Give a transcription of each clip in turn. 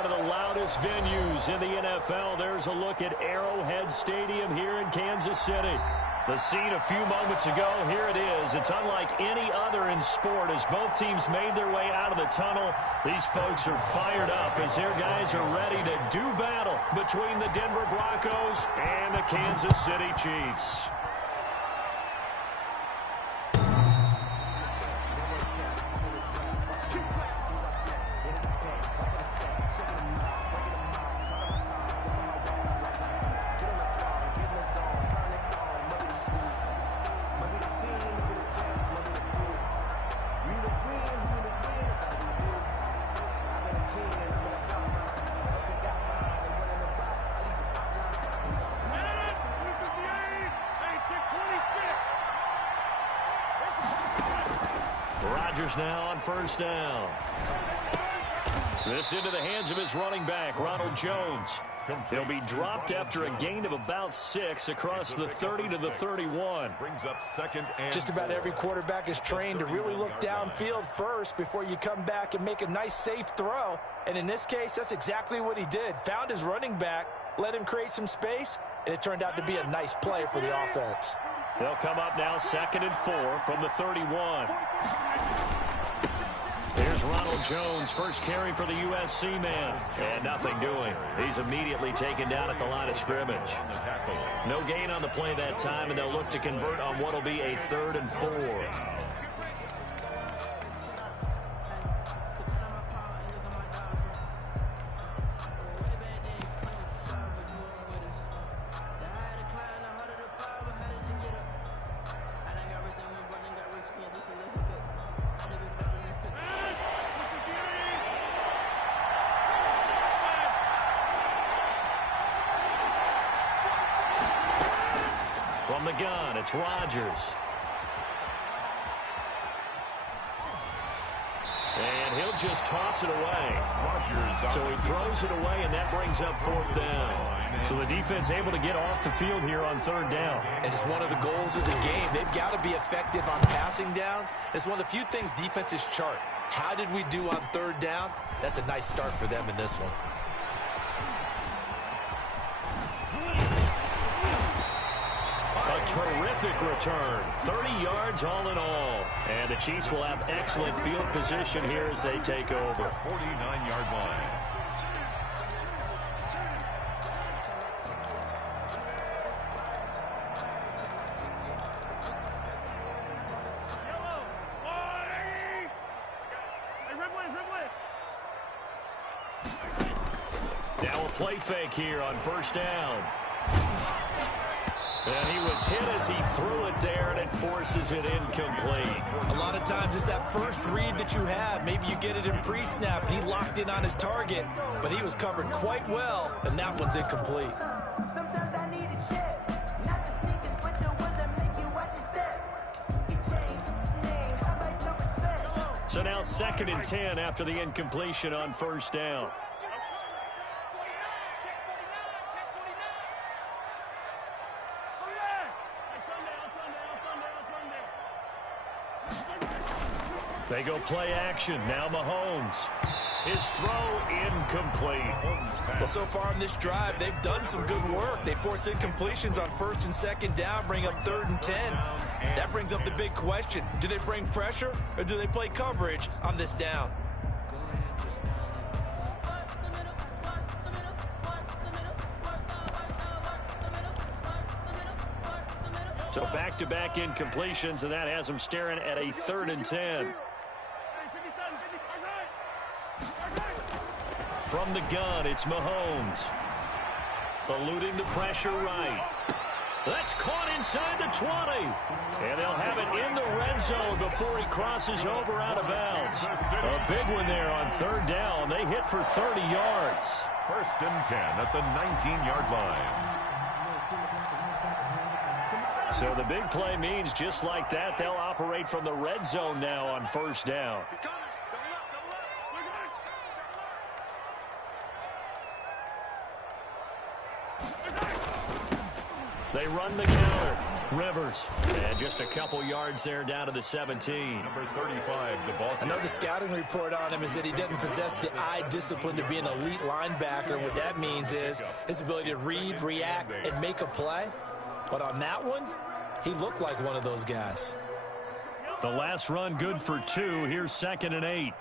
one of the loudest venues in the NFL. There's a look at Arrowhead Stadium here in Kansas City. The scene a few moments ago, here it is. It's unlike any other in sport as both teams made their way out of the tunnel. These folks are fired up as their guys are ready to do battle between the Denver Broncos and the Kansas City Chiefs. Now on first down. This into the hands of his running back, Ronald Jones. He'll be dropped after a gain of about 6 across the 30 to the 31. Brings up second and just about every quarterback is trained to really look downfield first before you come back and make a nice safe throw. And in this case, that's exactly what he did. Found his running back, let him create some space, and it turned out to be a nice play for the offense. They'll come up now 2nd and 4 from the 31. Here's Ronald Jones, first carry for the USC man. And nothing doing. He's immediately taken down at the line of scrimmage. No gain on the play that time, and they'll look to convert on what will be a 3rd and 4. From the gun, it's Rodgers. And he'll just toss it away. So he throws it away, and that brings up 4th down. So the defense able to get off the field here on 3rd down. And it's one of the goals of the game. They've got to be effective on passing downs. It's one of the few things defenses chart. How did we do on 3rd down? That's a nice start for them in this one. Terrific return. 30 yards all in all. And the Chiefs will have excellent field position here as they take over. 49-yard line. Now a play fake here on 1st down. And he was hit as he threw it there, and it forces it incomplete. A lot of times it's that first read that you have. Maybe you get it in pre-snap, and he locked in on his target, but he was covered quite well, and that one's incomplete. Sometimes I need a check, not the sneakers, but the ones that make you watch your step. You change name, how about your respect? So now 2nd and 10 after the incompletion on 1st down. They go play action. Now Mahomes. His throw incomplete. Well, so far in this drive, they've done some good work. They force incompletions on 1st and 2nd down, bring up 3rd and 10. That brings up the big question. Do they bring pressure or do they play coverage on this down? So back-to-back incompletions, and that has them staring at a 3rd and 10. From the gun, it's Mahomes. Eluding the pressure right. That's caught inside the 20. And they'll have it in the red zone before he crosses over out of bounds. A big one there on 3rd down. They hit for 30 yards. 1st and 10 at the 19-yard line. So the big play means just like that, they'll operate from the red zone now on 1st down. They run the counter. Rivers. And just a couple yards there down to the 17. Number 35, the ball. I know the scouting report on him is that he doesn't possess the eye discipline to be an elite linebacker. What that means is his ability to read, react, and make a play. But on that one, he looked like one of those guys. The last run good for 2. Here's 2nd and 8.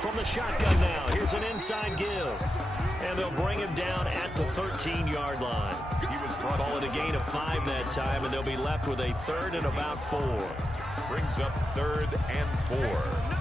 From the shotgun now, here's an inside give. And they'll bring him down at the 13-yard line. Call it a gain of 5 that time, and they'll be left with a 3rd and about 4. Brings up 3rd and 4.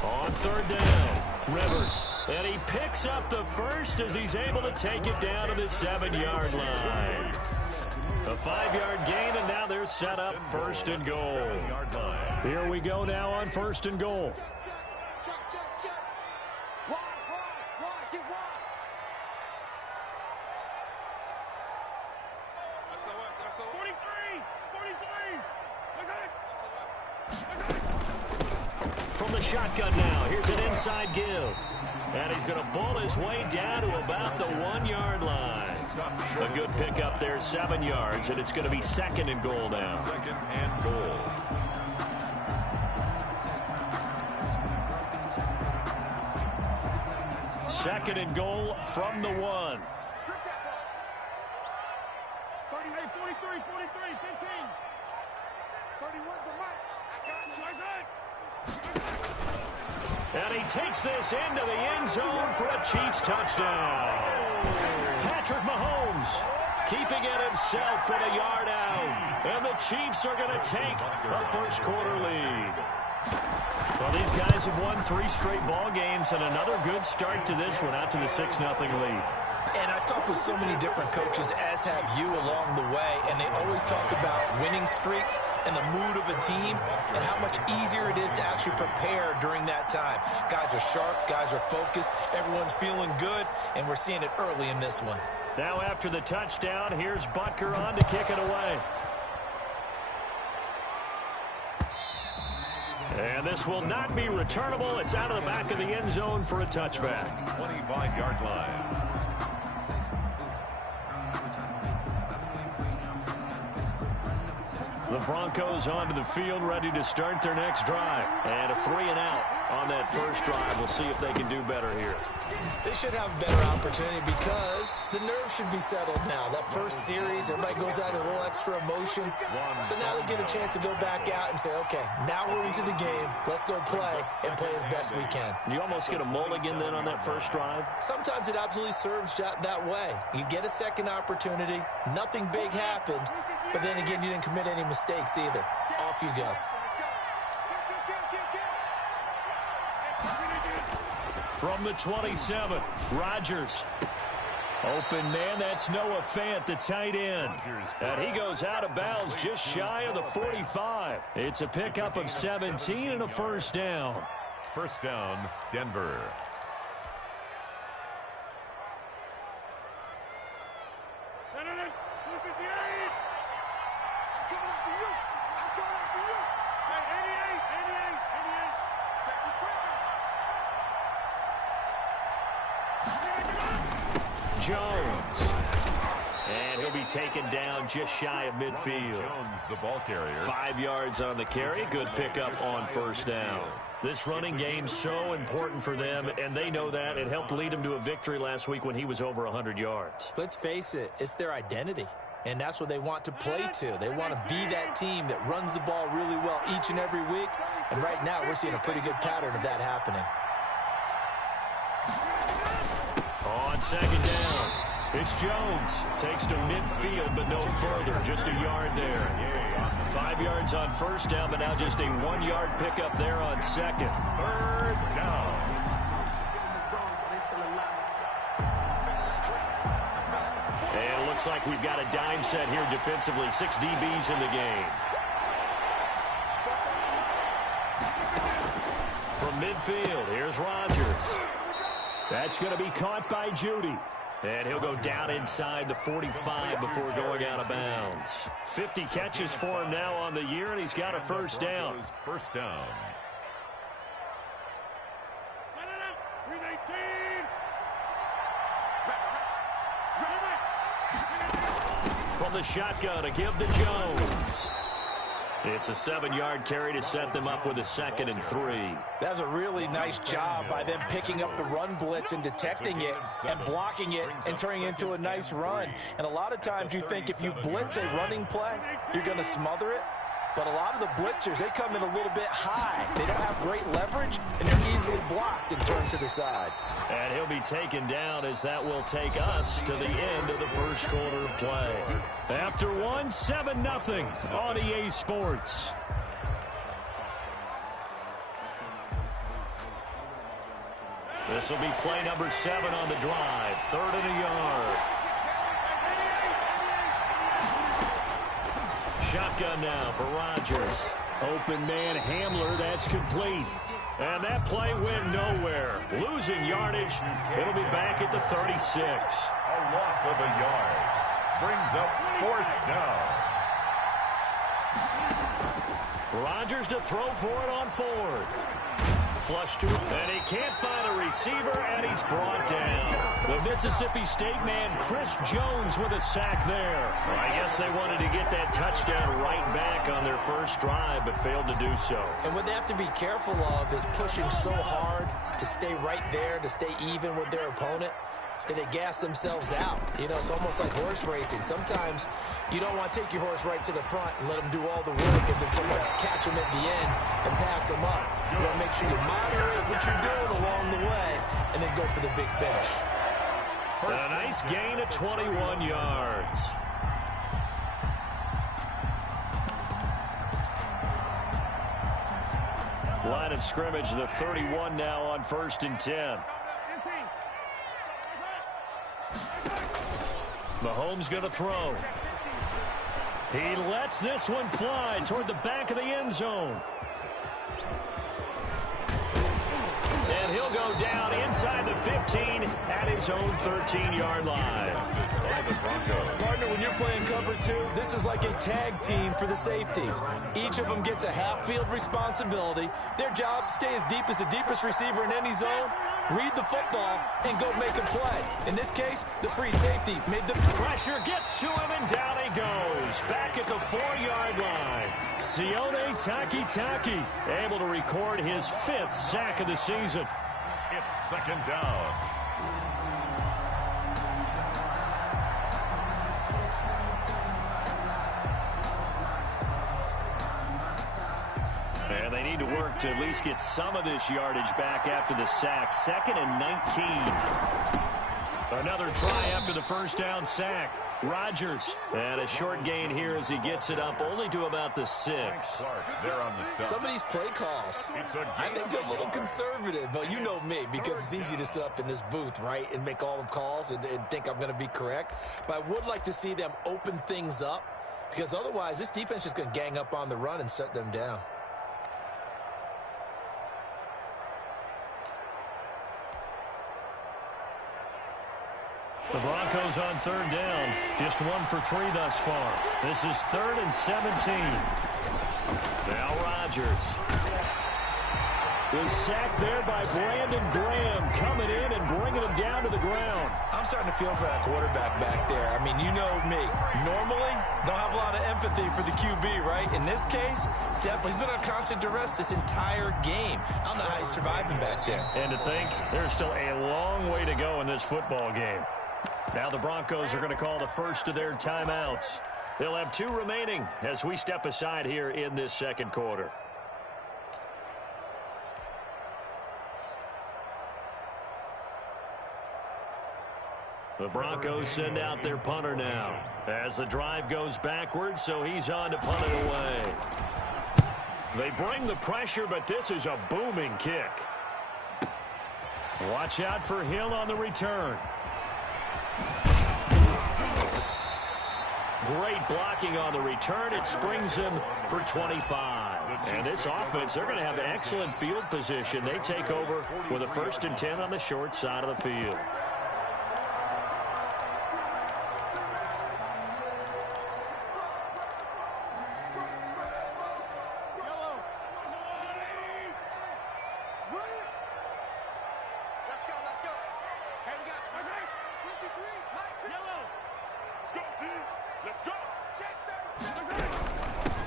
On 3rd down, Rivers. And he picks up the first as he's able to take it down to the 7-yard line. A 5-yard gain, and now they're set up 1st and goal. Here we go now on 1st and goal. From the shotgun now, here's an inside give. And he's going to ball his way down to about the 1-yard line. A good pickup there, 7 yards, and it's going to be 2nd and goal now. 2nd and goal. Second and goal from the 1. 38, 43, 43, 15. 31's the mic. I got you. And he takes this into the end zone for a Chiefs touchdown. Patrick Mahomes keeping it himself from a yard out. And the Chiefs are going to take a first-quarter lead. Well, these guys have won 3 straight ball games and another good start to this one out to the 6-0 lead. And I've talked with so many different coaches, as have you along the way, and they always talk about winning streaks and the mood of a team and how much easier it is to actually prepare during that time. Guys are sharp, guys are focused, everyone's feeling good, and we're seeing it early in this one. Now after the touchdown, here's Butker on to kick it away. And this will not be returnable. It's out of the back of the end zone for a touchback. 25-yard line. The Broncos onto the field, ready to start their next drive. And a 3-and-out on that first drive. We'll see if they can do better here. They should have a better opportunity because the nerves should be settled now. That first series, everybody goes out a little extra emotion. So now they get a chance to go back out and say, okay, now we're into the game. Let's go play and play as best we can. You almost get a mulligan then on that first drive? Sometimes it absolutely serves that way. You get a second opportunity. Nothing big happened. But then again, you didn't commit any mistakes either. Off you go. From the 27, Rodgers. Open man, that's Noah Fant, the tight end. And he goes out of bounds just shy of the 45. It's a pickup of 17 and a first down. First down, Denver. Jones. And he'll be taken down just shy of midfield. Jones, the ball carrier. 5 yards on the carry. Good pickup on first down. This running game's so important for them, and they know that. It helped lead them to a victory last week when he was over 100 yards. Let's face it, it's their identity. And that's what they want to play to. They want to be that team that runs the ball really well each and every week. And right now, we're seeing a pretty good pattern of that happening. On second down, it's Jones. Takes to midfield, but no further. Just a yard there. 5 yards on first down, but now just a 1-yard pickup there on second. Third down. And it looks like we've got a dime set here defensively. 6 DBs in the game. midfield. Here's Rodgers. That's going to be caught by Judy. And he'll go down inside the 45 before going out of bounds. 50 catches for him now on the year, and he's got a first down. First down. From the shotgun, a give to Jones. It's a 7-yard carry to set them up with a 2nd and 3. That's a really nice job by them picking up the run blitz and detecting it and blocking it and turning it into a nice run. And a lot of times you think if you blitz a running play, you're going to smother it. But a lot of the blitzers, they come in a little bit high. They don't have great leverage, and they're easily blocked and turned to the side. And he'll be taken down as that will take us to the end of the first quarter of play. After 7-0 on EA Sports. This will be play number 7 on the drive. 3rd and a yard. Shotgun now for Rodgers. Open man Hamler, that's complete. And that play went nowhere. Losing yardage. It'll be back at the 36. A loss of a yard. Brings up 4th down. Rodgers to throw for it on 4th. Flush to him, and he can't find a receiver, and he's brought down. The Mississippi State man, Chris Jones, with a sack there. Well, I guess they wanted to get that touchdown right back on their first drive, but failed to do so. And what they have to be careful of is pushing so hard to stay right there, to stay even with their opponent, that they gas themselves out. You know, it's almost like horse racing. Sometimes you don't want to take your horse right to the front and let them do all the work and then someone catch them at the end and pass them up. You want to make sure you moderate what you're doing along the way and then go for the big finish. A nice gain of 21 yards. Line of scrimmage, the 31 now on 1st and 10. Mahomes going to throw. He lets this one fly toward the back of the end zone. And he'll go down inside the 15 at his own 13-yard line. By the Broncos. Partner, when you're playing cover 2, this is like a tag team for the safeties. Each of them gets a half-field responsibility. Their job, stay as deep as the deepest receiver in any zone, read the football, and go make a play. In this case, the free safety made the pressure, gets to him, and down he goes. Back at the 4-yard line. Sione Takitaki able to record his 5th sack of the season. It's 2nd down. And they need to work to at least get some of this yardage back after the sack. 2nd and 19. Another try after the first down sack. Rodgers. And a short gain here as he gets it up only to about the 6. They're on the stop. Some of these play calls, I think they're a little conservative, but you know me, because it's easy to sit up in this booth, right, and make all the calls and think I'm going to be correct. But I would like to see them open things up, because otherwise this defense is going to gang up on the run and shut them down. The Broncos on 3rd down. Just 1 for 3 thus far. This is 3rd and 17. Now Rodgers. Was sacked there by Brandon Graham, coming in and bringing him down to the ground. I'm starting to feel for that quarterback back there. I mean, you know me. Normally, don't have a lot of empathy for the QB, right? In this case, definitely. He's been on constant duress this entire game. I don't know how he's surviving back there. And to think, there's still a long way to go in this football game. Now the Broncos are going to call the first of their timeouts. They'll have 2 remaining as we step aside here in this second quarter. The Broncos send out their punter now as the drive goes backwards, so he's on to punt it away. They bring the pressure, but this is a booming kick. Watch out for Hill on the return. Great blocking on the return. It springs him for 25. And this offense, they're going to have excellent field position. They take over with a 1st and 10 on the short side of the field.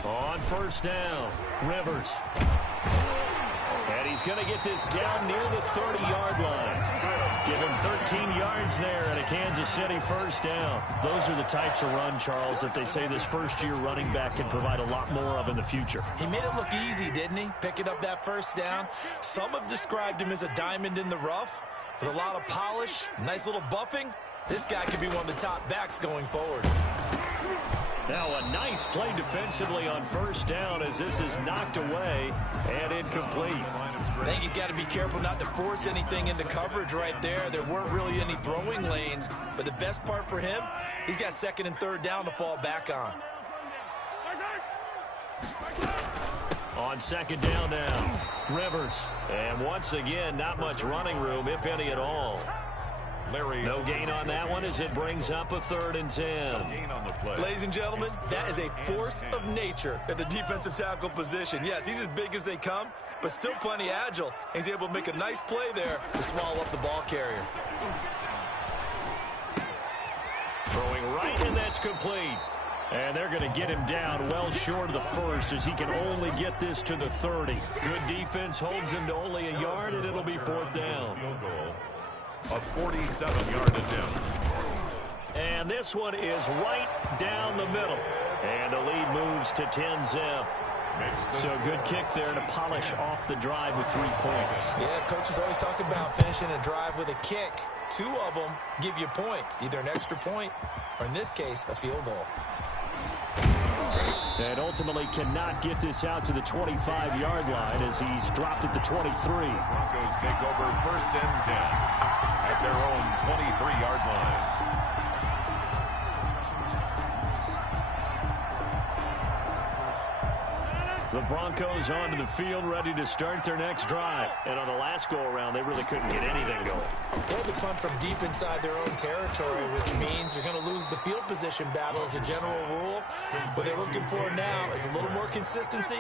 On 1st down, Rivers. And he's going to get this down near the 30-yard line. Give him 13 yards there and a Kansas City 1st down. Those are the types of run, Charles, that they say this first-year running back can provide a lot more of in the future. He made it look easy, didn't he? Picking up that 1st down. Some have described him as a diamond in the rough with a lot of polish, nice little buffing. This guy could be one of the top backs going forward. Now a nice play defensively on 1st down as this is knocked away and incomplete. I think he's got to be careful not to force anything into coverage right there. There weren't really any throwing lanes, but the best part for him, he's got 2nd and 3rd down to fall back on. On 2nd down now, Rivers. And once again, not much running room, if any at all. No gain on that one as it brings up a 3rd and 10. Ladies and gentlemen, that is a force of nature at the defensive tackle position. Yes, he's as big as they come, but still plenty agile. He's able to make a nice play there to swallow up the ball carrier. Throwing right, and that's complete. And they're going to get him down well short of the 1st as he can only get this to the 30. Good defense holds him to only a yard, and it'll be 4th down. A 47-yard attempt. And this one is right down the middle. And the lead moves to 10-zip. So good kick there to polish off the drive with 3 points. Yeah, coaches always talk about finishing a drive with a kick. 2 of them give you points, either an extra point or, in this case, a field goal. And ultimately cannot get this out to the 25-yard line as he's dropped at the 23. Broncos take over 1st and 10 at their own 23-yard line. The Broncos onto the field, ready to start their next drive. And on the last go-around, they really couldn't get anything going. They had to punt from deep inside their own territory, which means they're going to lose the field position battle as a general rule. What they're looking for now is a little more consistency,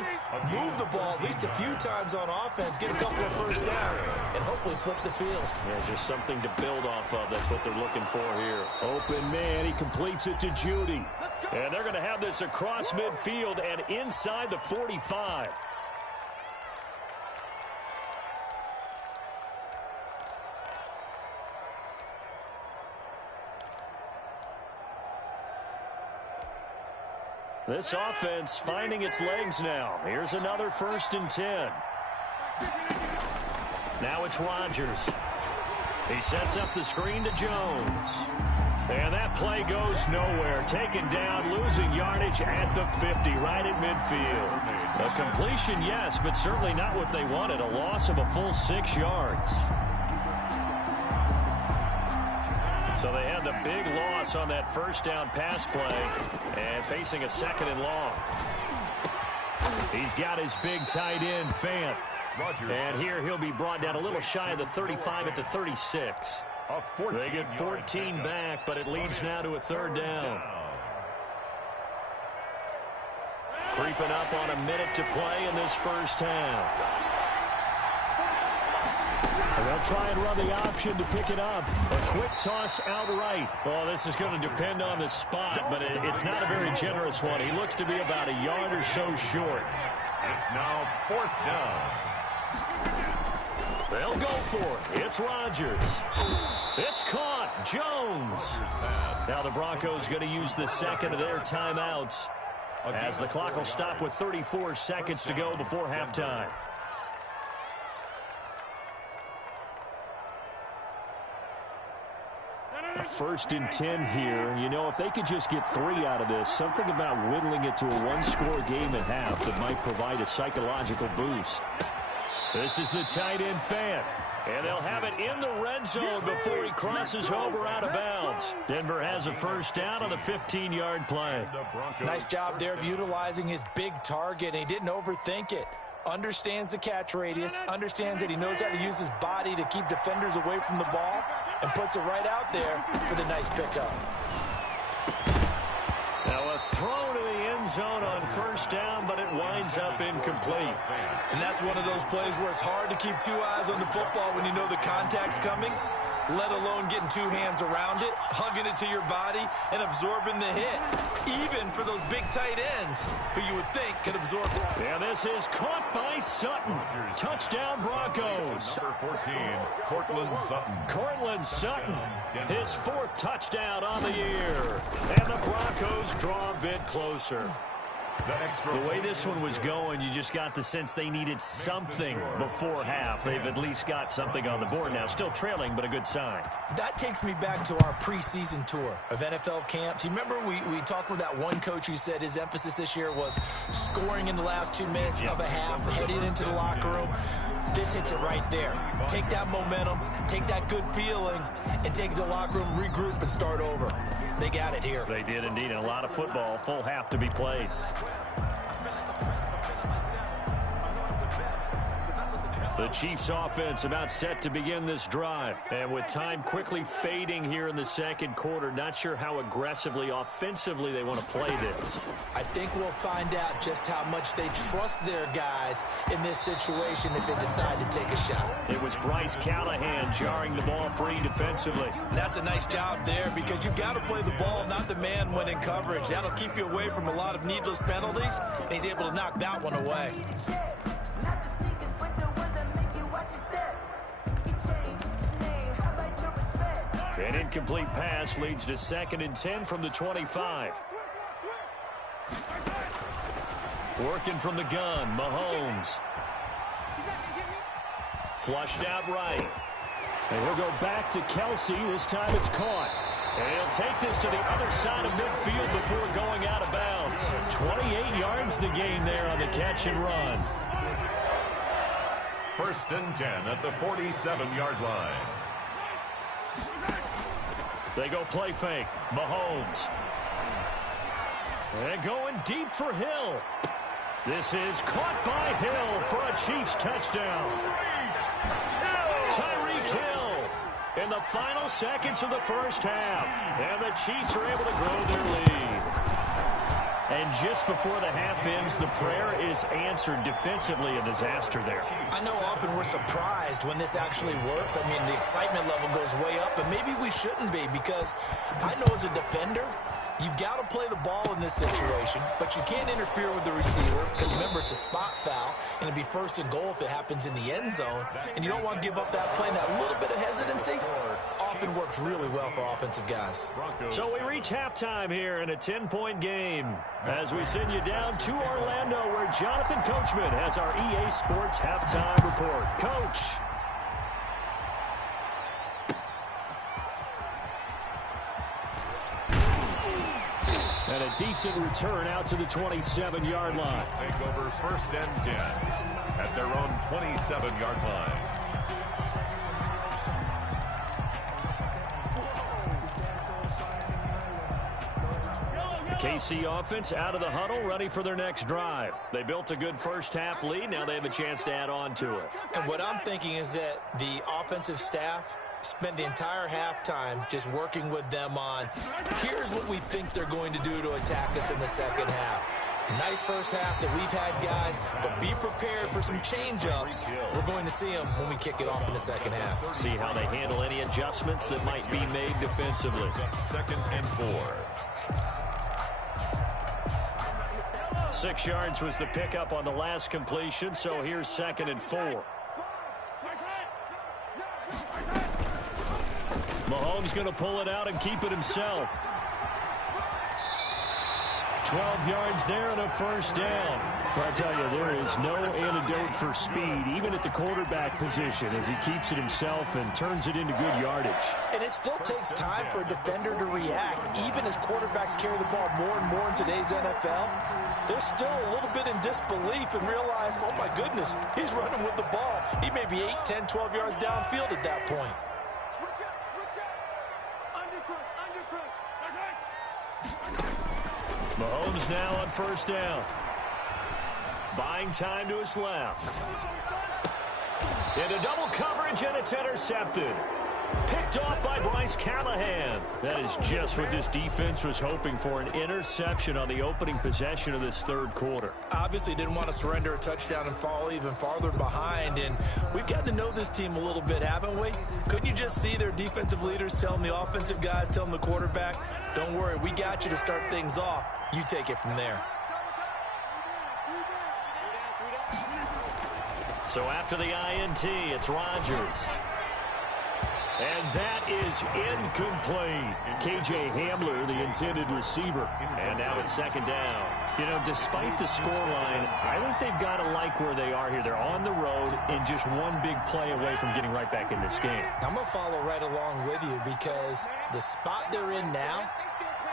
move the ball at least a few times on offense, get a couple of 1st downs, and hopefully flip the field. Yeah, just something to build off of. That's what they're looking for here. Open man, he completes it to Judy. And they're going to have this across midfield and inside the 45. This offense finding its legs now. Here's another 1st and 10. Now it's Rodgers. He sets up the screen to Jones. And that play goes nowhere. Taken down, losing yardage at the 50, right at midfield. A completion, yes, but certainly not what they wanted. A loss of a full 6 yards. So they had the big loss on that 1st down pass play and facing a 2nd and long. He's got his big tight end, Fant. And here he'll be brought down a little shy of the 35 at the 36. They get 14 back, but it leads now to a 3rd down. Creeping up on a minute to play in this 1st half. And they'll try and run the option to pick it up. A quick toss outright. Well, this is going to depend on the spot, but it's not a very generous one. He looks to be about a yard or so short. It's now 4th down. They'll go for it. It's Rodgers. It's caught. Jones. Now the Broncos going to use the 2nd of their timeouts as the clock will stop with 34 seconds to go before halftime. A 1st and 10 here. You know, if they could just get 3 out of this, something about whittling it to a 1-score game at half that might provide a psychological boost. This is the tight end, Fant. And they'll have it in the red zone before he crosses over out of bounds. Denver has a first down on the 15-yard play. Nice job there of utilizing his big target. He didn't overthink it. Understands the catch radius, understands that he knows how to use his body to keep defenders away from the ball, and puts it right out there for the nice pickup. Now a throw to the end zone on first down, but it winds up incomplete. And that's one of those plays where it's hard to keep two eyes on the football when you know the contact's coming, let alone getting two hands around it, hugging it to your body, and absorbing the hit. Even for those big tight ends who you would think could absorb it. And this is caught by Sutton. Touchdown Broncos. Number 14, Cortland Sutton, his fourth touchdown on the year. And the Broncos draw a bit closer. The way this one was going, you just got the sense they needed something before half. They've at least got something on the board now. Still trailing, but a good sign. That takes me back to our preseason tour of NFL camps. You remember we talked with that one coach who said his emphasis this year was scoring in the last 2 minutes of a half, heading into the locker room. This hits it right there. Take that momentum, take that good feeling, and take it to the locker room, regroup, and start over. They got it here. They did indeed, and a lot of football, full half to be played. The Chiefs offense about set to begin this drive. And with time quickly fading here in the second quarter, not sure how aggressively, offensively they want to play this. I think we'll find out just how much they trust their guys in this situation if they decide to take a shot. It was Bryce Callahan jarring the ball free defensively. That's a nice job there because you've got to play the ball, not the man when in coverage. That'll keep you away from a lot of needless penalties, and he's able to knock that one away. An incomplete pass leads to 2nd and 10 from the 25. Working from the gun, Mahomes. Flushed out right. And he'll go back to Kelsey. This time it's caught. And he'll take this to the other side of midfield before going out of bounds. 28 yards the gain there on the catch and run. 1st and 10 at the 47-yard line. They go play fake. Mahomes. And going deep for Hill. This is caught by Hill for a Chiefs touchdown. Tyreek Hill in the final seconds of the first half. And the Chiefs are able to grow their lead. And just before the half ends, the prayer is answered defensively. A disaster there. I know often we're surprised when this actually works. I mean, the excitement level goes way up, and maybe we shouldn't be because I know as a defender, you've got to play the ball in this situation, but you can't interfere with the receiver because, remember, it's a spot foul, and it'd be 1st and goal if it happens in the end zone, and you don't want to give up that play. And that little bit of hesitancy often works really well for offensive guys. So we reach halftime here in a 10-point game as we send you down to Orlando where Jonathan Coachman has our EA Sports halftime report. Coach. And a decent return out to the 27-yard line. Take over 1st and 10 at their own 27-yard line. KC offense out of the huddle, ready for their next drive. They built a good first half lead. Now they have a chance to add on to it. And what I'm thinking is that the offensive staff spent the entire halftime just working with them on, here's what we think they're going to do to attack us in the second half. Nice first half that we've had, guys, but be prepared for some change-ups. We're going to see them when we kick it off in the second half. See how they handle any adjustments that might be made defensively. 2nd and 4. 6 yards was the pickup on the last completion, so here's 2nd and 4. Mahomes going to pull it out and keep it himself. 12 yards there and a first down. Well, I tell you, there is no antidote for speed, even at the quarterback position, as he keeps it himself and turns it into good yardage. And it still takes time for a defender to react. Even as quarterbacks carry the ball more and more in today's NFL, they're still a little bit in disbelief and realize, oh my goodness, he's running with the ball. He may be 8, 10, 12 yards downfield at that point. Switch up, switch up. Undercrook. That's right. Mahomes now on first down. Buying time to his left. Into double coverage, and it's intercepted. Picked off by Bryce Callahan. That is just what this defense was hoping for, an interception on the opening possession of this third quarter. Obviously didn't want to surrender a touchdown and fall even farther behind, and we've got to know this team a little bit, haven't we? Couldn't you just see their defensive leaders telling the offensive guys, telling the quarterback, don't worry, we got you to start things off. You take it from there. So after the INT, it's Rodgers. And that is incomplete. KJ Hamler, the intended receiver. And now it's second down. You know, despite the scoreline, I think they've got to like where they are here. They're on the road and just one big play away from getting right back in this game. I'm going to follow right along with you because the spot they're in now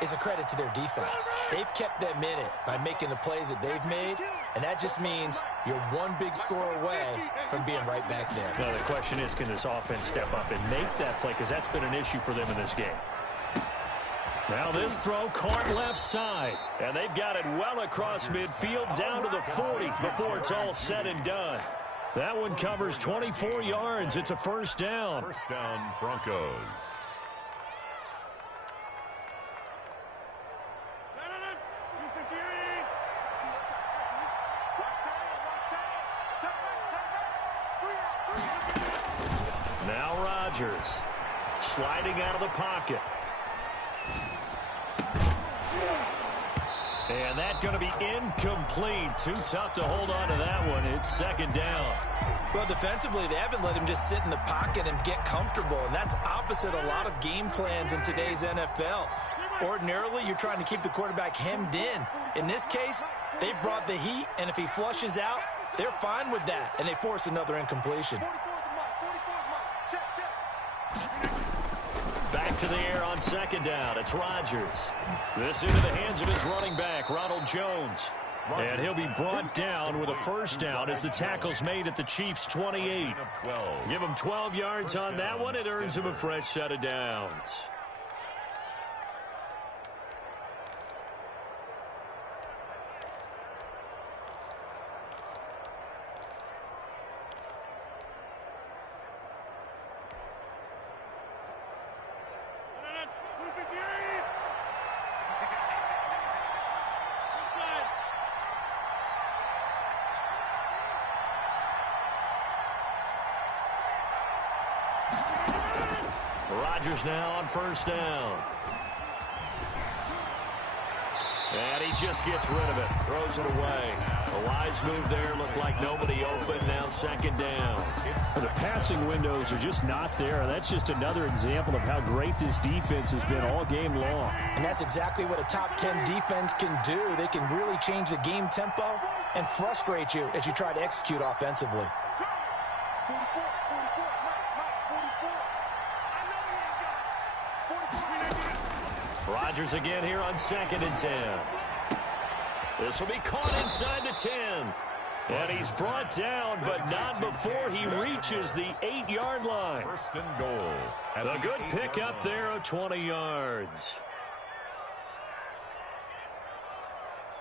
is a credit to their defense. They've kept them in it by making the plays that they've made, and that just means you're one big score away from being right back there. Now the question is, can this offense step up and make that play? Because that's been an issue for them in this game. Now this throw caught left side, and they've got it well across midfield down to the 40 before it's all said and done. That one covers 24 yards. It's a first down. First down, Broncos. Now Rodgers sliding out of the pocket. And that's going to be incomplete. Too tough to hold on to that one. It's second down. Well, defensively, they haven't let him just sit in the pocket and get comfortable, and that's opposite a lot of game plans in today's NFL. Ordinarily, you're trying to keep the quarterback hemmed in. In this case, they brought the heat, and if he flushes out, they're fine with that, and they force another incompletion. Back to the air on second down. It's Rodgers. This into the hands of his running back, Ronald Jones. And he'll be brought down with a first down as the tackle's made at the Chiefs' 28. Give him 12 yards on that one. It earns him a fresh set of downs. Rodgers now on first down. And he just gets rid of it. Throws it away. A wise move there. Looked like nobody open. Now second down. The passing windows are just not there. That's just another example of how great this defense has been all game long. And that's exactly what a top 10 defense can do. They can really change the game tempo and frustrate you as you try to execute offensively. Rodgers again here on second and 10. This will be caught inside the 10. And he's brought down, but not before he reaches the 8-yard line. First and goal. A good pickup there of 20 yards.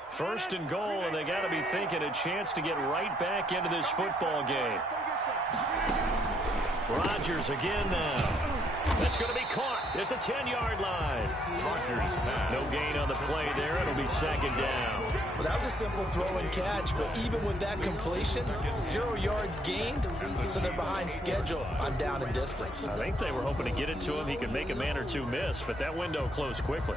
First and goal, and they got to be thinking a chance to get right back into this football game. Rodgers again now. That's going to be caught at the 10-yard line. Rodgers pass. No gain on the play there. It'll be second down. Well, that was a simple throw and catch, but even with that completion, 0 yards gained, so they're behind schedule on down and distance. I think they were hoping to get it to him. He could make a man or two miss, but that window closed quickly.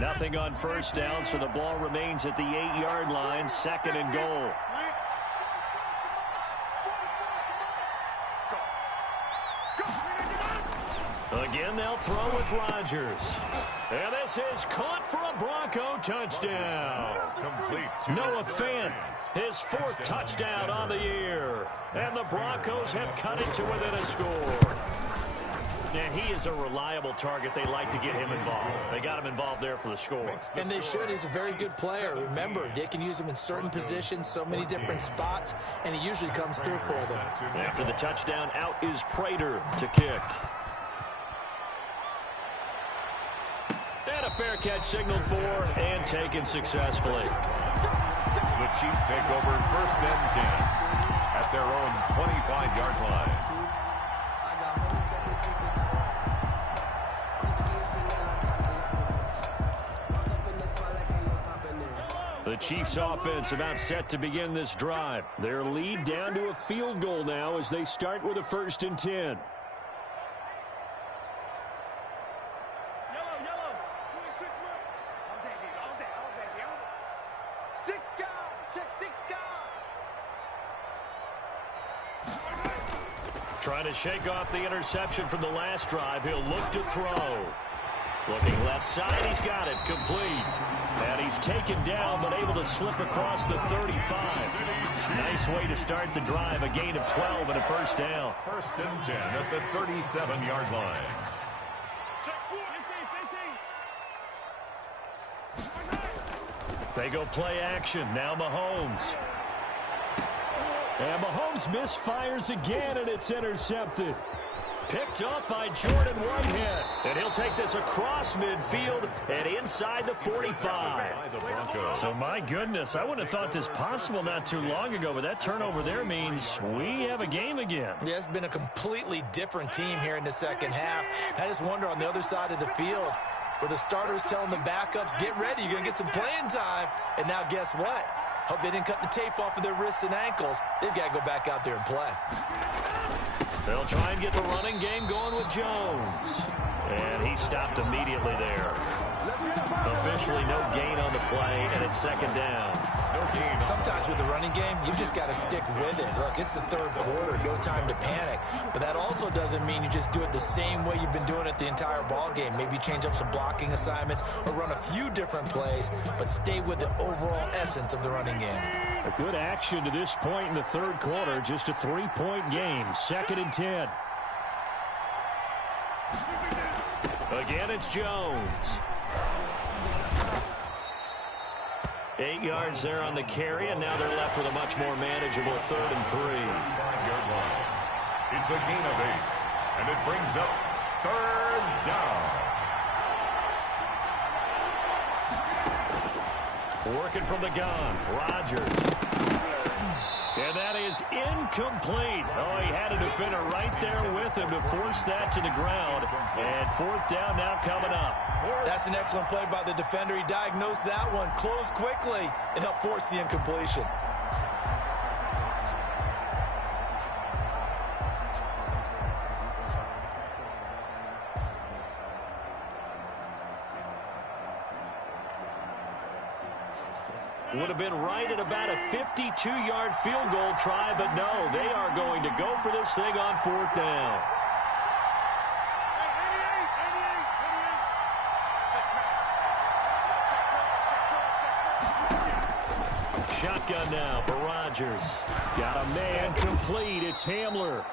Nothing on first down, so the ball remains at the 8-yard line, second and goal. Again, they'll throw with Rodgers. And this is caught for a Bronco touchdown. Complete. Noah Fant, his 4th touchdown on the year. And the Broncos have cut it to within a score. And he is a reliable target. They like to get him involved. They got him involved there for the score. And they should. He's a very good player. Remember, they can use him in certain positions, so many different spots, and he usually comes through for them. After the touchdown, out is Prater to kick. And a fair catch signaled for and taken successfully. The Chiefs take over 1st and 10 at their own 25-yard line. The Chiefs offense about set to begin this drive. Their lead down to a field goal now as they start with a 1st and 10. Yellow. 26 man. All day. Yellow. 6 guys. Check 6 guys. Trying to shake off the interception from the last drive. He'll look to throw. Looking left side, he's got it, complete. And he's taken down, but able to slip across the 35. Nice way to start the drive, a gain of 12 and a 1st down. 1st and 10 at the 37-yard line. Check 4. They go play action, now Mahomes. And Mahomes misfires again, and it's intercepted. Picked up by Jordan Whitehead. And he'll take this across midfield and inside the 45. So, my goodness, I wouldn't have thought this possible not too long ago, but that turnover there means we have a game again. Yeah, it's been a completely different team here in the second half. I just wonder on the other side of the field where the starters telling the backups, get ready, you're going to get some playing time. And now guess what? Hope they didn't cut the tape off of their wrists and ankles. They've got to go back out there and play. They'll try and get the running game going with Jones. And he stopped immediately there. Officially no gain on the play, and it's 2nd down. Sometimes with the running game, you've just got to stick with it. Look, it's the 3rd quarter, no time to panic. But that also doesn't mean you just do it the same way you've been doing it the entire ball game. Maybe change up some blocking assignments or run a few different plays, but stay with the overall essence of the running game. A good action to this point in the 3rd quarter. Just a 3-point game. 2nd and 10. Again, it's Jones. 8 yards there on the carry, and now they're left with a much more manageable 3rd and 3. 5-yard line. It's a gain of 8, and it brings up 3rd down. Working from the gun, Rodgers. And that is incomplete. Oh, he had a defender right there with him to force that to the ground. And 4th down now coming up. That's an excellent play by the defender. He diagnosed that one, closed quickly, and helped force the incompletion. Would have been right at about a 52-yard field goal try, but no, they are going to go for this thing on 4th down. Shotgun now for Rodgers. Got a man complete. It's Hamler.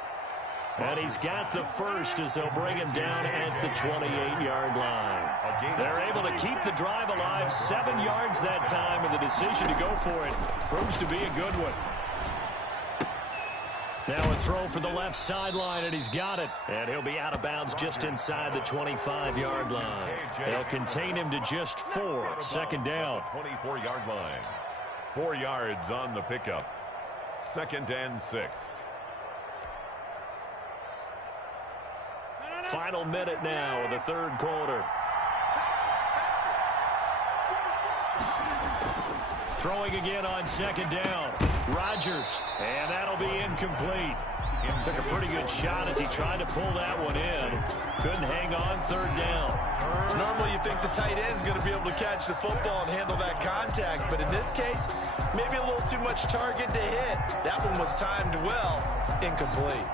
And he's got the 1st as they'll bring him down at the 28-yard line. They're able to keep the drive alive. 7 yards that time, and the decision to go for it proves to be a good one. Now a throw for the left sideline, and he's got it. And he'll be out of bounds just inside the 25-yard line. They'll contain him to just 4. 2nd down. 24-yard line. 4 yards on the pickup. 2nd and 6. Final minute now of the 3rd quarter. Throwing again on 2nd down. Rodgers, and that'll be incomplete. Took a pretty good shot as he tried to pull that one in. Couldn't hang on. 3rd down. Normally you think the tight end's going to be able to catch the football and handle that contact, but in this case, maybe a little too much target to hit. That one was timed well, incomplete.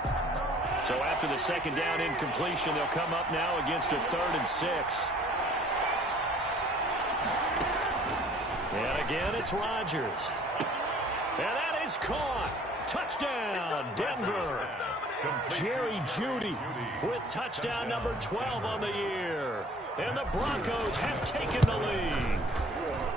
So after the second down incompletion, they'll come up now against a 3rd and 6. And again, it's Rodgers. And that is caught. Touchdown, Denver. Jerry Jeudy with touchdown number 12 on the year. And the Broncos have taken the lead.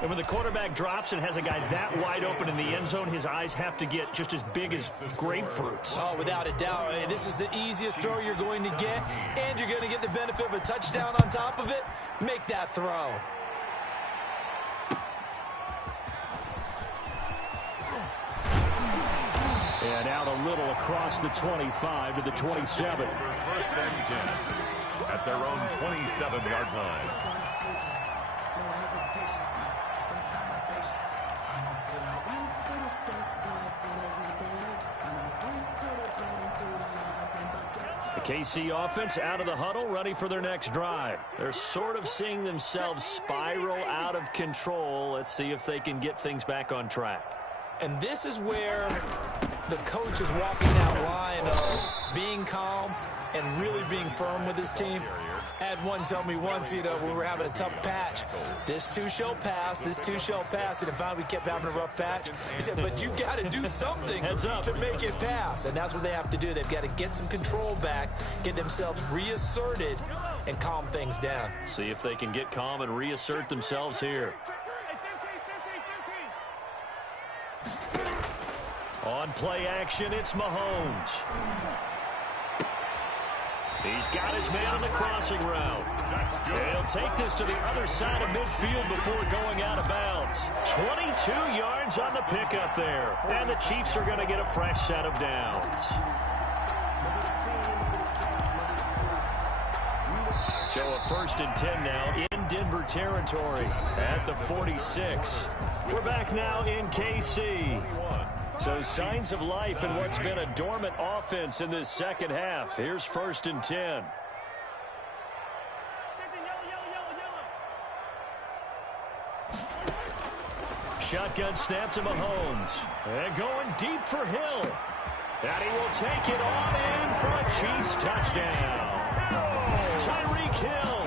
And when the quarterback drops and has a guy that wide open in the end zone, his eyes have to get just as big as grapefruits. Oh, without a doubt. This is the easiest throw you're going to get, and you're going to get the benefit of a touchdown on top of it. Make that throw. And out a little across the 25 to the 27. 1st and 10 at their own 27-yard line. The KC offense out of the huddle, ready for their next drive. They're sort of seeing themselves spiral out of control. Let's see if they can get things back on track. And this is where the coach is walking that line of being calm and really being firm with his team. I had one tell me once, when we were having a tough patch, this too shall pass, this too shall pass. And finally we kept having a rough patch. He said, but you got to do something to make it pass. And that's what they have to do. They've got to get some control back, get themselves reasserted, and calm things down. See if they can get calm and reassert themselves here. On play action, it's Mahomes. He's got his man on the crossing route. And he'll take this to the other side of midfield before going out of bounds. 22 yards on the pickup there. And the Chiefs are going to get a fresh set of downs. So a 1st and 10 now in Denver territory at the 46. We're back now in KC. So signs of life in what's been a dormant offense in this second half. Here's 1st and 10. Shotgun snap to Mahomes. And going deep for Hill. And he will take it on in for a Chiefs touchdown. Tyreek Hill,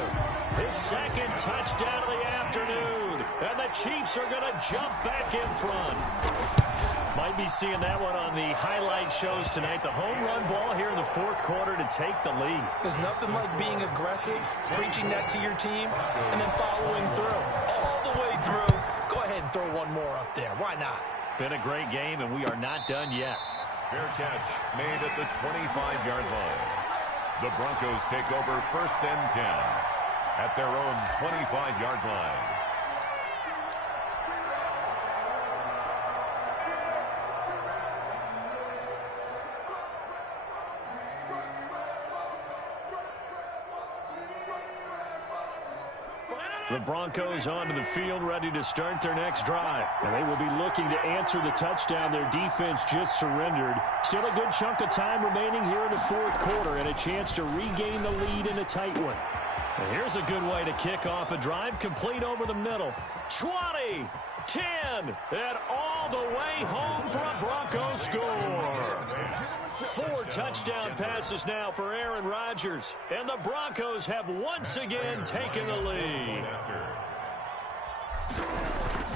his 2nd touchdown of the afternoon. And the Chiefs are going to jump back in front. Might be seeing that one on the highlight shows tonight. The home run ball here in the 4th quarter to take the lead. There's nothing like being aggressive, preaching that to your team, and then following through. All the way through. Go ahead and throw one more up there. Why not? Been a great game, and we are not done yet. Fair catch made at the 25-yard line. The Broncos take over 1st and 10 at their own 25-yard line. The Broncos onto the field, ready to start their next drive. And they will be looking to answer the touchdown their defense just surrendered. Still a good chunk of time remaining here in the 4th quarter and a chance to regain the lead in a tight one. And here's a good way to kick off a drive, complete over the middle. 20, 10, and all the way home for a Broncos score. 4 touchdown passes now for Aaron Rodgers. And the Broncos have once again taken the lead.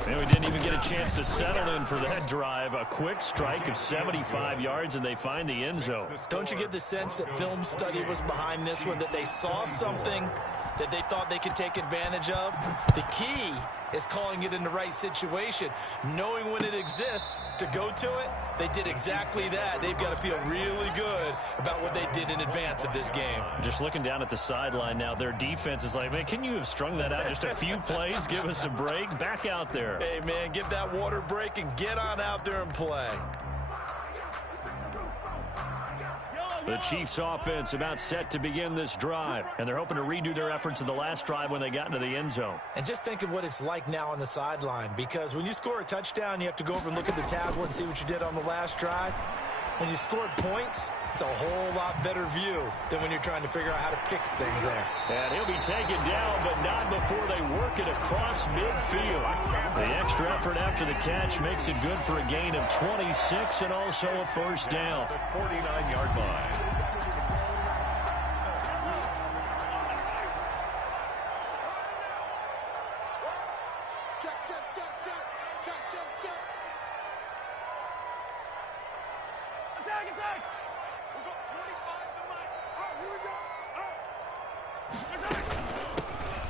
And we didn't even get a chance to settle in for that drive. A quick strike of 75 yards, and they find the end zone. Don't you get the sense that film study was behind this one, that they saw something that they thought they could take advantage of? The key is calling it in the right situation, knowing when it exists to go to it. They did exactly that. They've got to feel really good about what they did in advance of this game. Just looking down at the sideline now, their defense is like, man, can you have strung that out just a few plays? Give us a break. Back out there. Hey, man, give that water break and get on out there and play. The Chiefs offense about set to begin this drive, and they're hoping to redo their efforts in the last drive when they got into the end zone. And just think of what it's like now on the sideline, because when you score a touchdown, you have to go over and look at the tablet and see what you did on the last drive. When you scored points, it's a whole lot better view than when you're trying to figure out how to fix things there. And he'll be taken down, but not before they work it across midfield. The extra effort after the catch makes it good for a gain of 26 and also a 1st down. The 49-yard line. Attack, attack! We got 25 to Mike. Oh, here we go. Attack!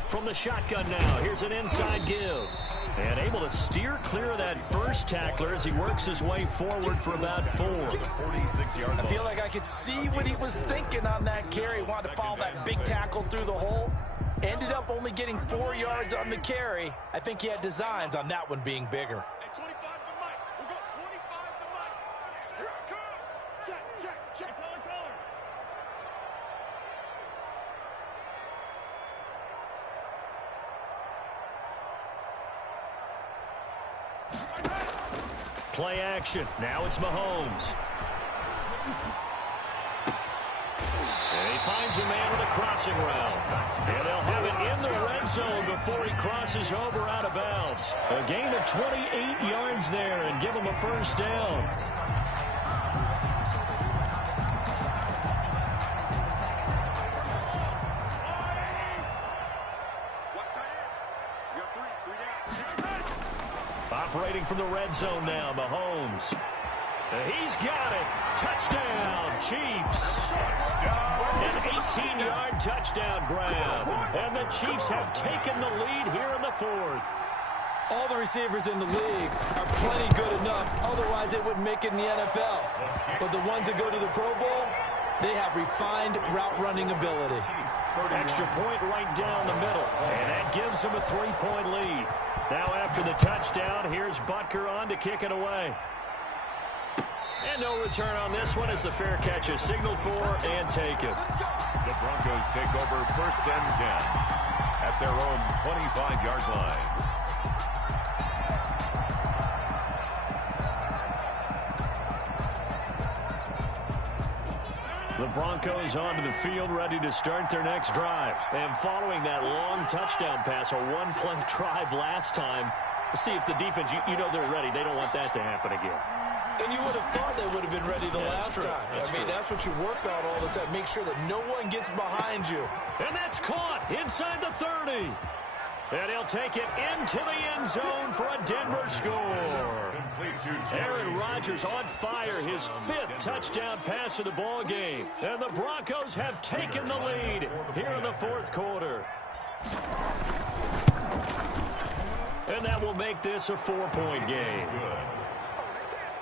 From the shotgun now, here's an inside give. And able to steer clear of that first tackler as he works his way forward for about 4. 46-yard I feel like I could see what he was thinking on that carry. Wanted to follow that big tackle through the hole. Ended up only getting 4 yards on the carry. I think he had designs on that one being bigger. Hey, 25 to Mike. We got 25 to Mike. Here it comes. Check, check, check. Color. Play action. Now it's Mahomes. And he finds a man with a crossing route. And they'll have it in the red zone before he crosses over out of bounds. A gain of 28 yards there and give him a first down. Operating from the red zone now, Mahomes. He's got it. Touchdown, Chiefs. An 18-yard touchdown grab. And the Chiefs have taken the lead here in the 4th. All the receivers in the league are plenty good enough. Otherwise, they wouldn't make it in the NFL. But the ones that go to the Pro Bowl, they have refined route running ability. Extra point right down the middle. And that gives them a 3-point lead. Now after the touchdown, here's Butker on to kick it away. And no return on this one as the fair catch is signaled for and taken. The Broncos take over 1st and 10 at their own 25-yard line. The Broncos onto the field ready to start their next drive. And following that long touchdown pass, a one-play drive last time, let's see if the defense, you know they're ready. They don't want that to happen again. And you would have thought they would have been ready the last time. That's what you work on all the time. Make sure that no one gets behind you. And that's caught inside the 30. And he'll take it into the end zone for a Denver score. Aaron Rodgers on fire, his 5th touchdown pass of the ball game. And the Broncos have taken the lead here in the 4th quarter. And that will make this a 4-point game.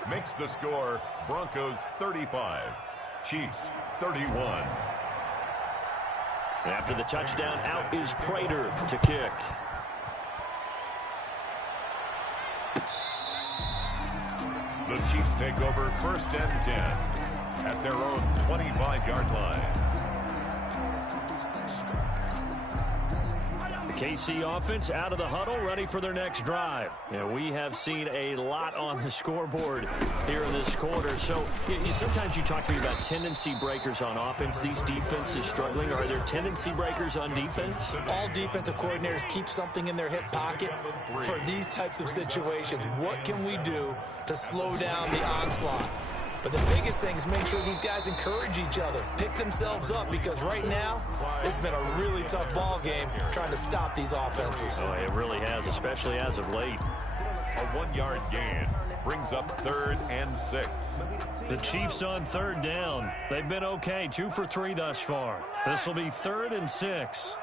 Makes the score Broncos 35, Chiefs 31. After the touchdown, out is Prater to kick. The Chiefs take over 1st and 10 at their own 25-yard line. The KC offense out of the huddle, ready for their next drive. And we have seen a lot on the scoreboard here in this quarter. So sometimes you talk to me about tendency breakers on offense. These defenses struggling. Are there tendency breakers on defense? All defensive coordinators keep something in their hip pocket for these types of situations. What can we do to slow down the onslaught? But the biggest thing is make sure these guys encourage each other, pick themselves up, because right now it's been a really tough ball game trying to stop these offenses. Oh, it really has, especially as of late. A 1-yard gain brings up 3rd and 6. The Chiefs on 3rd down. They've been okay, 2 for 3 thus far. This will be 3rd and 6.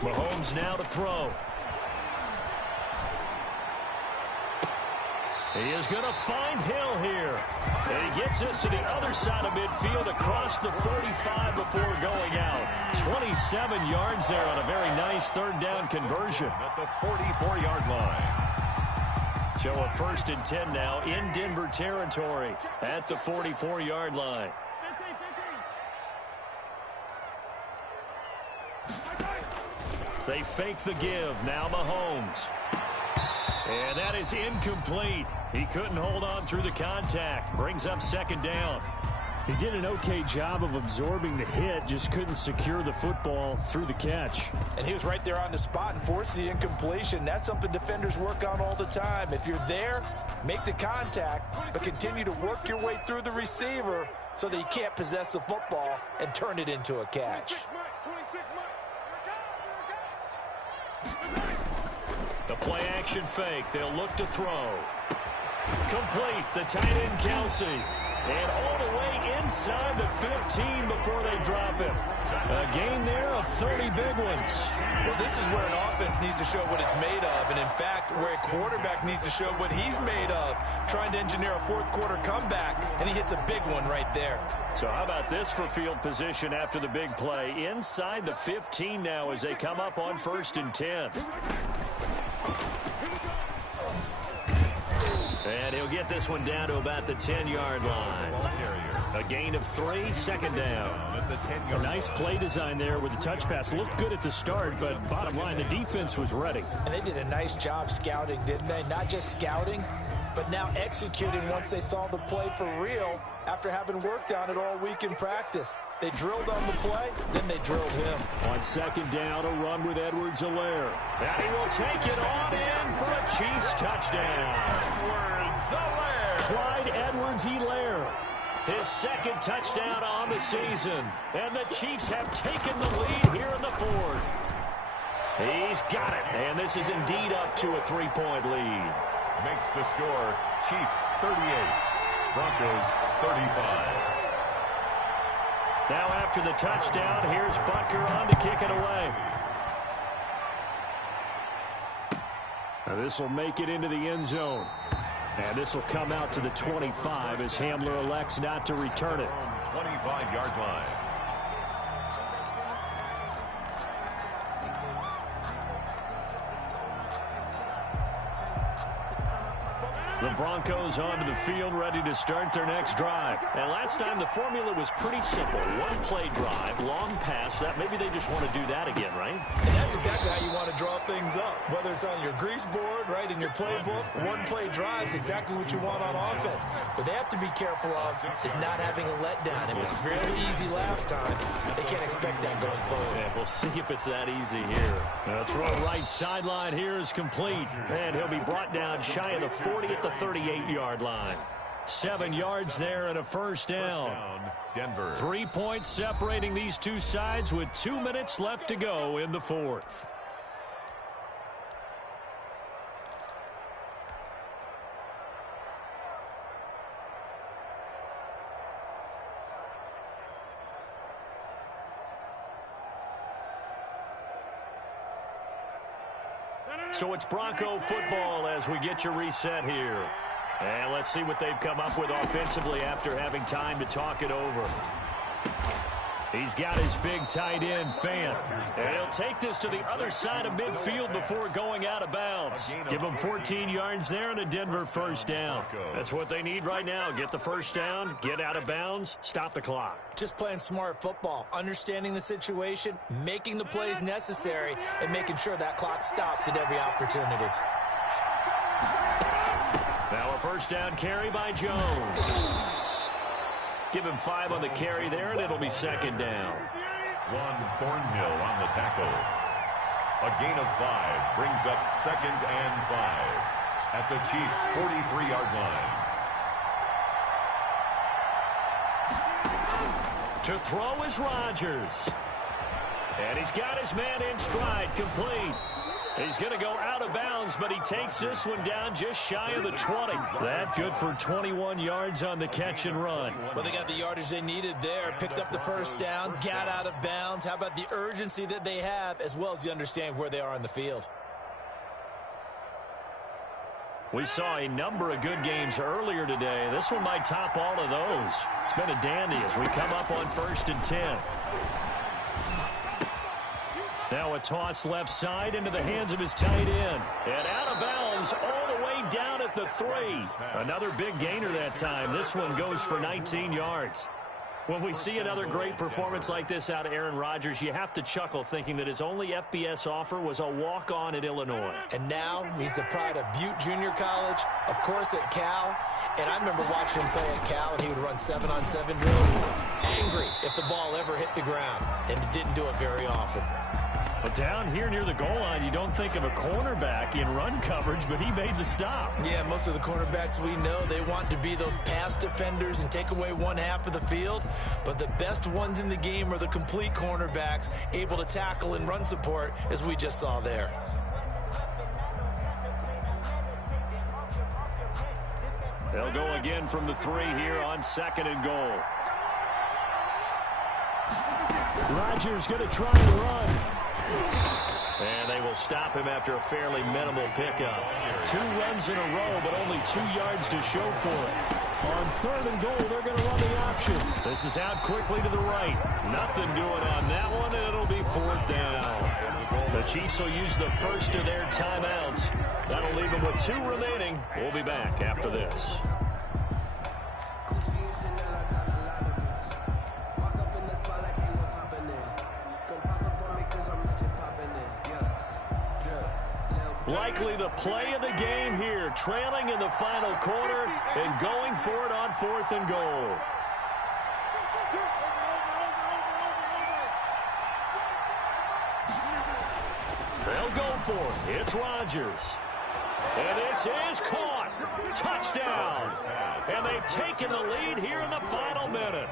Mahomes now to throw. He is going to find Hill here. And he gets us to the other side of midfield across the 45 before going out. 27 yards there on a very nice 3rd down conversion. At the 44-yard line. So a 1st and 10 now in Denver territory at the 44-yard line. 15. They fake the give. Now Mahomes. And that is incomplete. He couldn't hold on through the contact. Brings up 2nd down. He did an okay job of absorbing the hit, just couldn't secure the football through the catch. And he was right there on the spot and forced the incompletion. That's something defenders work on all the time. If you're there, make the contact, but continue to work your way through the receiver so that he can't possess the football and turn it into a catch. The play action fake. They'll look to throw. Complete. The tight end Kelsey. And all the way inside the 15 before they drop him. A gain there of 30 big ones. Well, this is where an offense needs to show what it's made of. And, in fact, where a quarterback needs to show what he's made of, trying to engineer a fourth-quarter comeback, and he hits a big one right there. So how about this for field position after the big play? Inside the 15 now as they come up on 1st and 10. And he'll get this one down to about the 10-yard line. A gain of 3, 2nd down. A nice play design there with the touch pass. Looked good at the start, but bottom line, the defense was ready. And they did a nice job scouting, didn't they? Not just scouting, but now executing once they saw the play for real after having worked on it all week in practice. They drilled on the play, then they drilled him. On 2nd down, a run with Edwards-Helaire. And he will take it on in for a Chiefs touchdown. Edwards-Helaire. Clyde Edwards-Helaire. His 2nd touchdown on the season. And the Chiefs have taken the lead here in the 4th. He's got it. And this is indeed up to a 3-point lead. Makes the score Chiefs 38, Broncos 35. Now after the touchdown, here's Butker on to kick it away. Now this will make it into the end zone. And this will come out to the 25 as Hamler elects not to return it. 25-yard line. The Broncos onto the field, ready to start their next drive. And last time the formula was pretty simple. One-play drive, long pass. That maybe they just want to do that again, right? And that's exactly how you want to draw things up. Whether it's on your grease board, right, in your playbook, one-play drive is exactly what you want on offense. What they have to be careful of is not having a letdown. It was really easy last time. They can't expect that going forward. Yeah, we'll see if it's that easy here. The throw right sideline here is complete. And he'll be brought down shy of the 40 at the 38-yard line. 7 yards there and a first down. Denver. 3 points separating these two sides with 2 minutes left to go in the 4th. So it's Bronco football as we get your reset here. And let's see what they've come up with offensively after having time to talk it over. He's got his big tight end, Fant. And he'll take this to the other side of midfield before going out of bounds. Give him 14 yards there and a Denver first down. That's what they need right now. Get the first down, get out of bounds, stop the clock. Just playing smart football, understanding the situation, making the plays necessary, and making sure that clock stops at every opportunity. Now a first down carry by Jones. Give him 5 on the carry there, and it'll be second down. Thornhill on the tackle. A gain of 5 brings up 2nd and 5 at the Chiefs' 43-yard line. To throw is Rodgers. And he's got his man in stride, complete. He's going to go out of bounds, but he takes this one down just shy of the 20. That good for 21 yards on the catch and run. Well, they got the yardage they needed there, picked up the first down, got out of bounds. How about the urgency that they have, as well as the understand where they are on the field? We saw a number of good games earlier today. This one might top all of those. It's been a dandy as we come up on 1st and 10. Now a toss left side into the hands of his tight end. And out of bounds all the way down at the 3. Another big gainer that time. This one goes for 19 yards. When we see another great performance like this out of Aaron Rodgers, you have to chuckle thinking that his only FBS offer was a walk-on at Illinois. And now he's the pride of Butte Junior College, of course at Cal. And I remember watching him play at Cal, and he would run 7-on-7 drills. Angry if the ball ever hit the ground, and he didn't do it very often. But down here near the goal line, you don't think of a cornerback in run coverage, but he made the stop. Yeah, most of the cornerbacks we know, they want to be those pass defenders and take away one half of the field. But the best ones in the game are the complete cornerbacks, able to tackle and run support, as we just saw there. They'll go again from the 3 here on 2nd and goal. Rodgers going to try and run. And they will stop him after a fairly minimal pickup. 2 runs in a row, but only 2 yards to show for it. On 3rd and goal, they're going to run the option. This is out quickly to the right. Nothing doing on that one, and it'll be 4th down. The Chiefs will use the first of their timeouts. That'll leave them with 2 remaining. We'll be back after this. Likely the play of the game here, trailing in the final quarter and going for it on 4th and goal. They'll go for it. It's Rodgers. And this is caught. Touchdown. And they've taken the lead here in the final minute.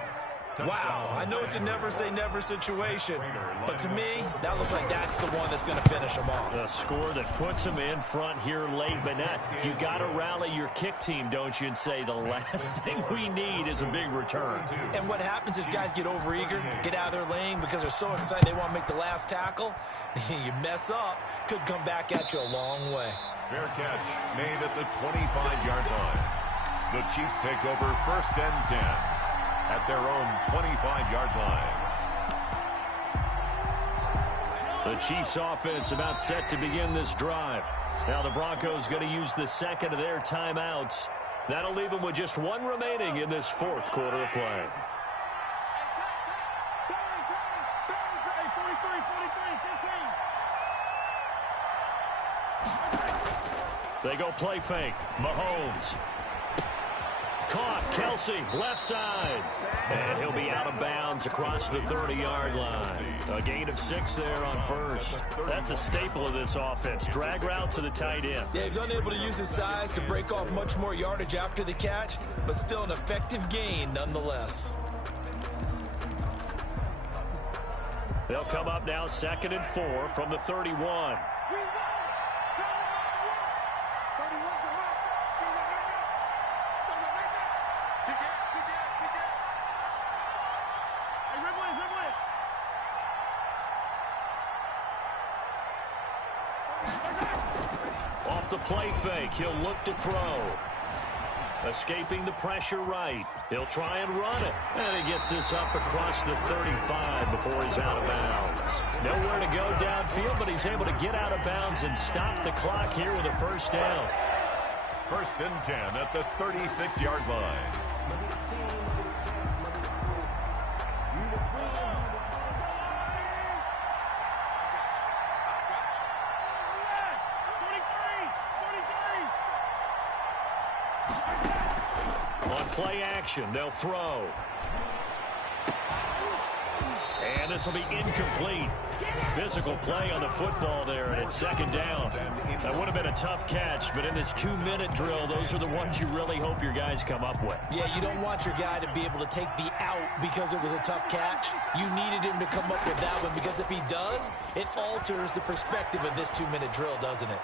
Wow, I know it's a never-say-never situation, but to me, that looks like that's the one that's going to finish them off. A score that puts them in front here late, but not. You got to rally your kick team, don't you, and say the last thing we need is a big return. And what happens is guys get overeager, get out of their lane because they're so excited they want to make the last tackle. You mess up, could come back at you a long way. Fair catch made at the 25-yard line. The Chiefs take over 1st and 10. At their own 25-yard line. The Chiefs offense about set to begin this drive. Now the Broncos going to use the 2nd of their timeouts. That'll leave them with just 1 remaining in this 4th quarter of play. They go play fake. Mahomes. Caught. Kelsey, left side. And he'll be out of bounds across the 30-yard line. A gain of 6 there on 1st. That's a staple of this offense. Drag route to the tight end. Yeah, he's unable to use his size to break off much more yardage after the catch, but still an effective gain nonetheless. They'll come up now 2nd and 4 from the 31. Off the play fake, he'll look to throw. Escaping the pressure right. He'll try and run it. And he gets this up across the 35 before he's out of bounds. Nowhere to go downfield, but he's able to get out of bounds and stop the clock here with a 1st down. 1st and 10 at the 36-yard line. On play action, they'll throw. And this will be incomplete. Physical play on the football there, and it's 2nd down. That would have been a tough catch, but in this 2-minute drill, those are the ones you really hope your guys come up with. Yeah, you don't want your guy to be able to take the out because it was a tough catch. You needed him to come up with that one, because if he does, it alters the perspective of this 2-minute drill, doesn't it?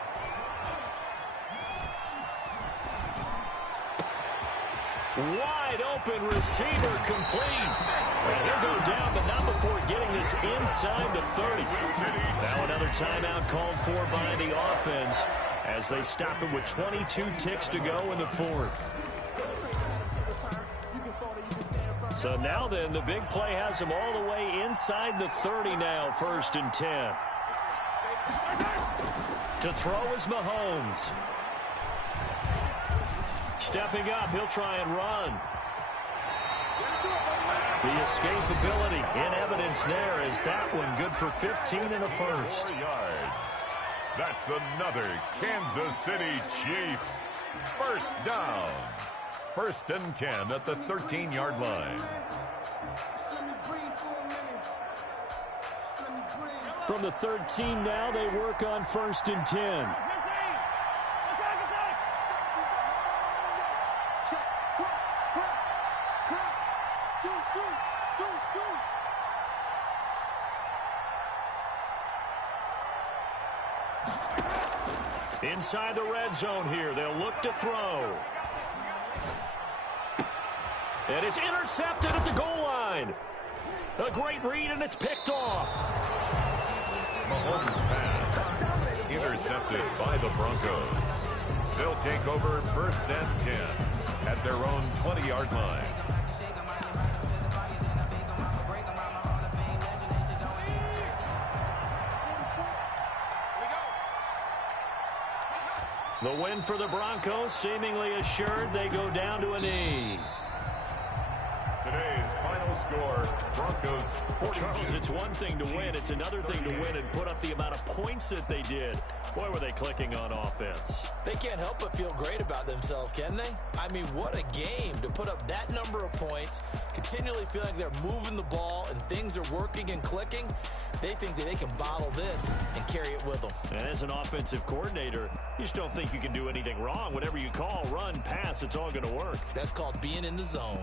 Wide open receiver complete. And he'll go down, but not before getting this inside the 30. Now another timeout called for by the offense as they stop it with 22 ticks to go in the 4th. So now then, the big play has them all the way inside the 30 now, 1st and 10. To throw is Mahomes. Stepping up, he'll try and run. The escapability in evidence there is that one good for 15 and a 1st. 4 yards. That's another Kansas City Chiefs 1st down. 1st and 10 at the 13-yard line. From the 13 now, they work on 1st and 10. Inside the red zone here, they'll look to throw. And it's intercepted at the goal line. A great read, and it's picked off. Mahomes' pass intercepted by the Broncos. They'll take over 1st and 10 at their own 20-yard line. The win for the Broncos seemingly assured. They go down to a knee. Today's final score, Broncos 42. Charles, it's one thing to win. It's another thing to win and put up the amount of points that they did. Boy, were they clicking on offense. They can't help but feel great about themselves, can they? I mean, what a game to put up that number of points, continually feel like they're moving the ball and things are working and clicking. They think that they can bottle this and carry it with them. And as an offensive coordinator, you just don't think you can do anything wrong. Whatever you call, run, pass, it's all going to work. That's called being in the zone.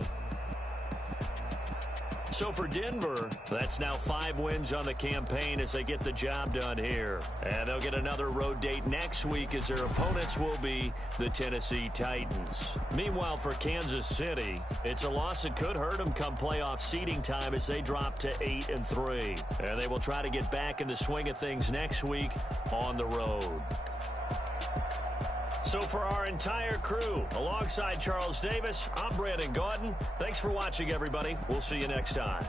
So for Denver, that's now 5 wins on the campaign as they get the job done here. And they'll get another road date next week as their opponents will be the Tennessee Titans. Meanwhile, for Kansas City, it's a loss that could hurt them come playoff seeding time as they drop to 8-3. And they will try to get back in the swing of things next week on the road. So for our entire crew, alongside Charles Davis, I'm Brandon Gaudin. Thanks for watching, everybody. We'll see you next time.